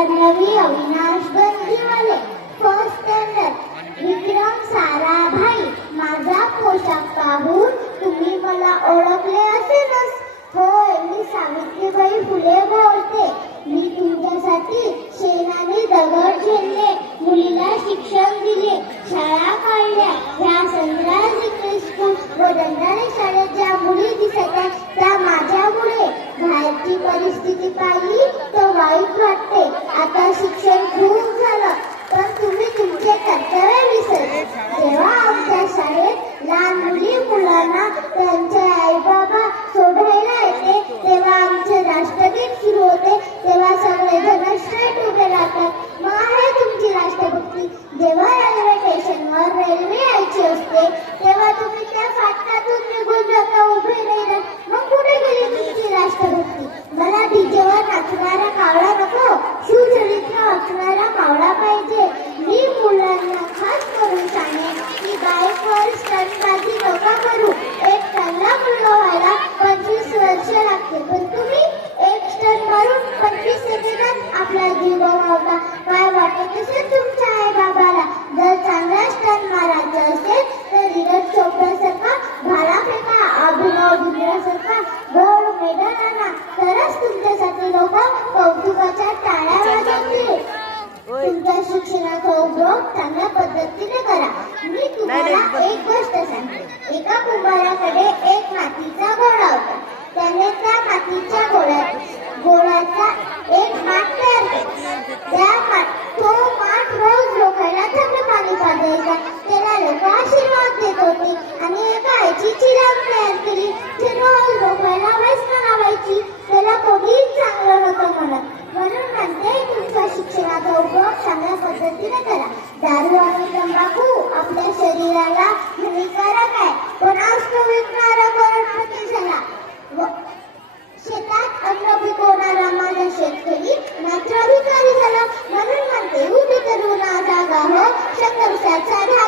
पदवी अविनाश बनजीवाले first standard Vikram Sarabhai. माझा पोशाख पाहून तुम्ही मला ओळखले बाहेरची परिस्थिती पाहिली तर वाईट वाटते. आता शिक्षण खूप झालं पण तुम्ही तुमचे कर्तव्य विसरले जेव्हा आमच्या शाळेत लहान मुली मुलांना त्यांचे आई बाबा सोडायला येते तेव्हा आमचे राष्ट्रगीत सुरू होते. की बाईकवर स्टंटबाजी नका करू एक चांगला मुलगा व्हायला पंचवीस वर्ष लागते. पण तुम्ही एक स्टंट मारून पंचवीस सेकंदात आपला जीव गमावता. काय वाटत असेल तुमच्या आई बाबाला? जर चांगला स्टंट मारायचा असेल तर नीरज चोप्रासारखा भाला फेका अभिनव बिंद्रासारखा मेडल आणा तरच तुमच्यासाठी लोक कौतुकाच्या टाळ्या वाजवतील. तुमच्या शिक्षणाचा उपयोग चांगल्या पद्धतीने मी तुम्हाला एक गोष्ट सांगते. एका कुंभाराकडे एक मातीचा गोळा होता. त्याने ചക്രം സച്ചത